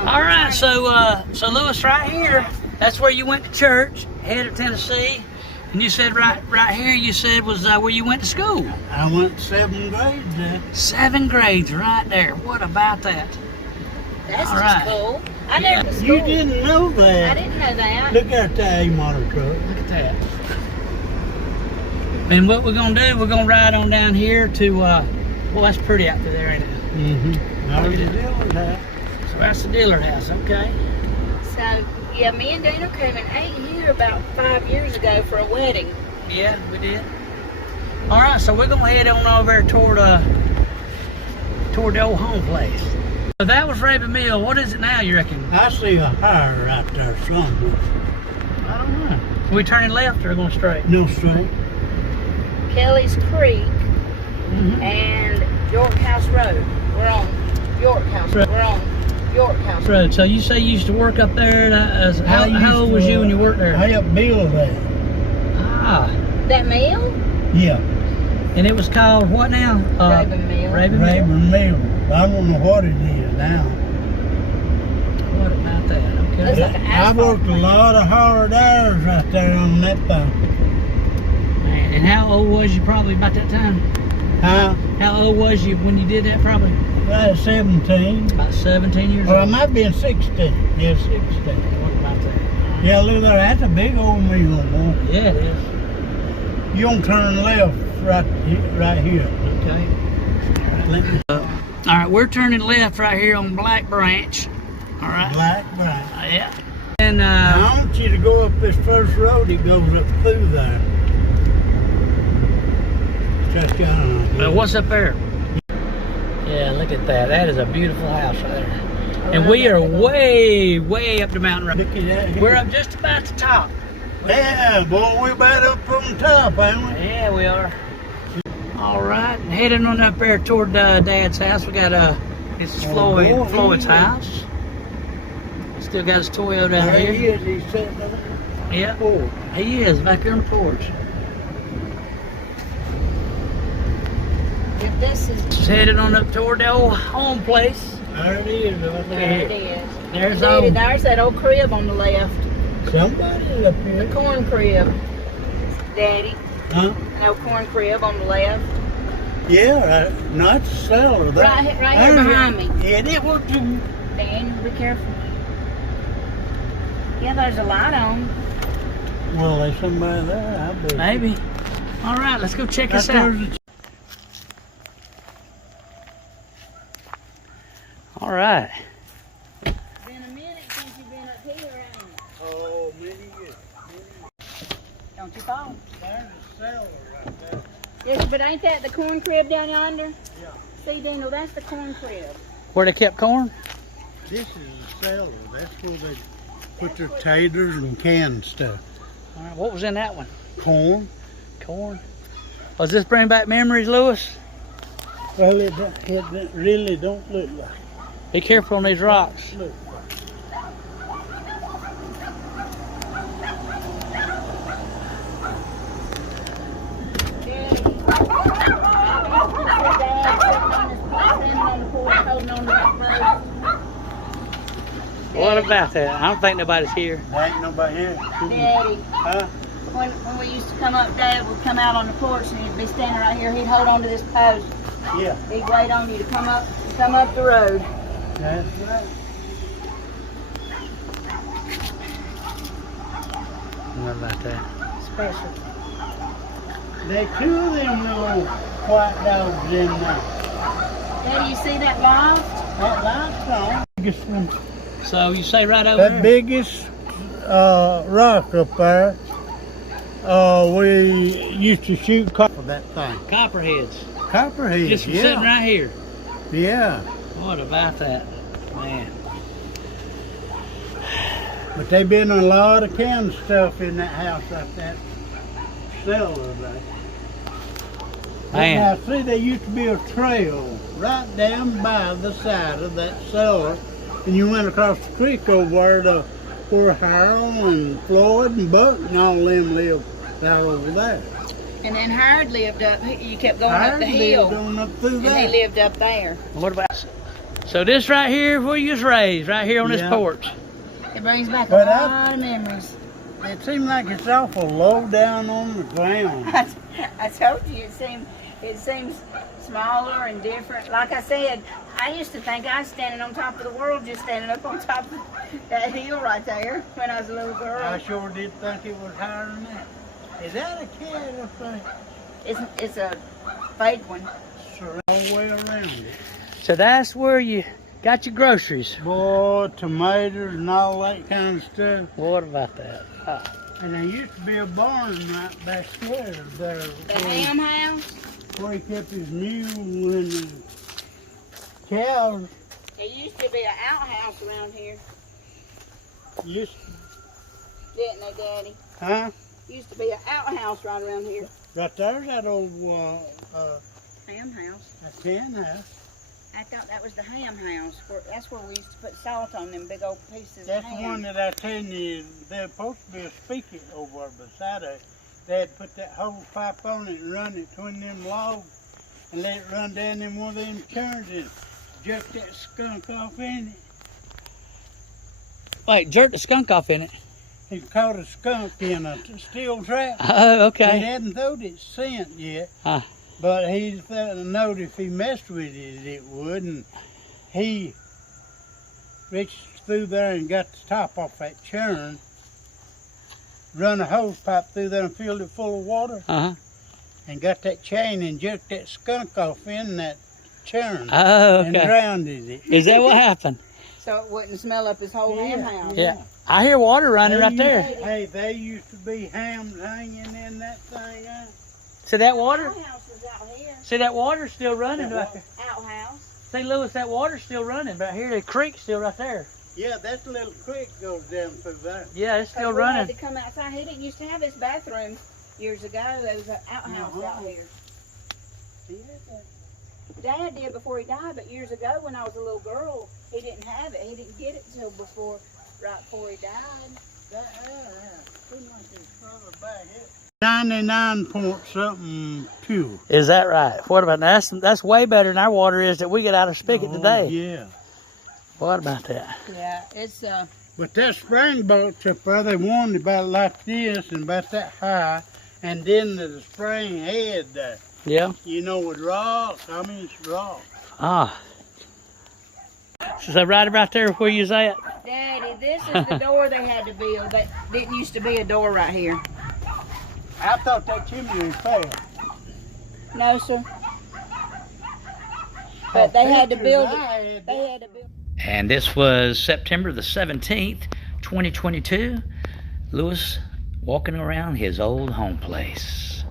All right, so Lewis, right here, that's where you went to church, head of Tennessee, and you said right here, you said was where you went to school. I went 7th grade there. 7 grades, right there. What about that? That's All just right. cool. I never been to You school. didn't know that. I didn't know that. Look at that A-model truck. Look at that. And what we're gonna do, we're gonna ride on down here to, well, that's pretty out there, ain't it? Mm-hmm. Now Look the at that. dealer's house. So that's the dealer house, okay. So, yeah, me and Dana came and ate here about 5 years ago for a wedding. Yeah, we did. All right, so we're gonna head on over toward the old home place. So that was Raven Mill. What is it now, you reckon? I see a hire right there somewhere. I don't know. We turning left or going straight? No straight. Kelly's Creek Mm-hmm. and York House Road. We're on York House. Right. We're on York House. Road. So you say you used to work up there? How old was you when you worked there? I helped build that. Ah, That mill? Yeah. and it was called what now? Raven Mill. Raven Mill. Raven Mill. I don't know what it is now. What about that? Okay. Looks like an I asphalt worked a plant. lot of hard hours right there on that thing. Man, and how old was you probably about that time? Huh? How old was you when you did that probably? I was 17. About 17 years Or I old. might have been 16. Yeah, 16. What about that? Yeah, look there. That's a big old mill, boy. Yeah, it is. You don't turn left right here. Okay. Let me All right, we're turning left right here on Black Branch. All right. black, right. Yeah. And I want you to go up this first road. It goes up through there. Just what's up there? Yeah, look at that. That is a beautiful house right there. And we are way up the mountain road. Look at that. Here. We're up just about the top. Yeah, boy, we're about up on top, ain't we? Yeah, we are. All right, and heading on up there toward Dad's house. We got this is Floyd's house. Still got his Toyota out There here. he is. He's sitting on the Yeah, porch. he is back there on the porch. If this is Just headed on up toward the old home place. There it is. Right there, there. it is. There's Daddy, old. there's that old crib on the left. Somebody up The here. corn crib. Daddy, Huh? an old corn crib on the left. Yeah, right. Not the cellar. Right here behind me. Yeah, that what you. Dan, be careful. Yeah, there's a light on. Well, there's somebody there. I bet. Maybe. All right, let's go check this Right out. there's the- All right. Been a minute since you've been up here, ain't it? Oh, many years. Don't you fall. There's a cellar right there. Yes, but ain't that the corn crib down yonder? Yeah. See, Daniel, that's the corn crib. Where they kept corn? This is a cellar. That's where they put their taters and canned stuff. All right, what was in that one? Corn. Corn. Does this bring back memories, Lewis? Well, it really don't look like Be careful on these rocks. it. Look What about that? I don't think nobody's here. there ain't nobody here. Daddy, Huh? when we used to come up, Dad would come out on the porch and he'd be standing right here. He'd hold on to this post. Yeah, He'd wait on you to come up the road. that's right. What about that? Special. There's two of them little white dogs in there. Daddy, you see that loft? That light's on. Biggest one. So you say right over That there? biggest rock up there, we used to shoot copper that thing. Copperheads. Copperhead, Just yeah. sitting right here. Yeah. What about that? Man. But they been a lot of canned stuff in that house like that cellar there. Man. Now see, there used to be a trail right down by the side of that cellar, and you went across the creek over there to where Harold and Floyd and Buck and all them lived out over there. And then Howard lived up, you kept going up the hill. Lived on up through And he there. lived up there. What about So this right here is where you was raised, right here on this Yeah. porch. It brings back a But lot of memories. It seems like it's awful low down on the ground. I told you it seems smaller and different. Like I said, I used to think I was standing on top of the world, just standing up on top of that hill right there when I was a little girl. I sure did think it was higher than that. Is that a cat or thing? It's a fake one. Surround all the way around it. So that's where you got your groceries. Boy, tomatoes and all that kind of stuff. What about that? And there used to be a barn right back there. The ham house. Where he kept his mule and the cows. There used to be an outhouse around here, Used, didn't they, Daddy? huh? Used to be an outhouse right around here. Right there's that old Ham house. that tin house. I thought that was the ham house. That's where we used to put salt on them big old pieces That's of the ham. one that I tell you, there's supposed to be a spigot over beside it. They had put that whole pipe on it and run it between them logs and let it run down in one of them churns and jerk that skunk off in it. Wait, jerk the skunk off in it. He caught a skunk in a steel trap. Oh, He okay. hadn't throwed its scent yet, Huh. but he felt a note if he messed with it, it would. And he reached through there and got the top off that churn, run a hose pipe through there and filled it full of water, Uh-huh. and got that chain and jerked that skunk off in that churn Oh, and okay. drowned it. Is that what happened? So it wouldn't smell up his whole ham house. Yeah. I hear water running right there. Hey, they used to be hams hanging in that thing. See that water? Outhouse is out here. See that water's still running right there. Outhouse. See, Lewis, that water's still running right here. The creek's still right there. Yeah, that little creek goes down through there. Yeah, it's still 'Cause we had running. to come outside. He didn't used to have his bathroom years ago. There was an outhouse out here. Dad did before he died, but years ago when I was a little girl, he didn't have it. He didn't get it till right before he died. 99 point something pure. Is that right? What about that's way better than our water is that we get out of spigot today. Yeah. What about that? Yeah, it's But that spring boats up there, they warned about like this and about that high, and then the spring head there. Yeah. You know, with rocks. I mean, it's rocks. Ah. So right about there where you was at? Daddy. This is the door they had to build. That didn't used to be a door right here. I thought that chimney was fair. No, sir. But they had to build it. They had to build. And this was September the 17th, 2022. Lewis walking around his old home place.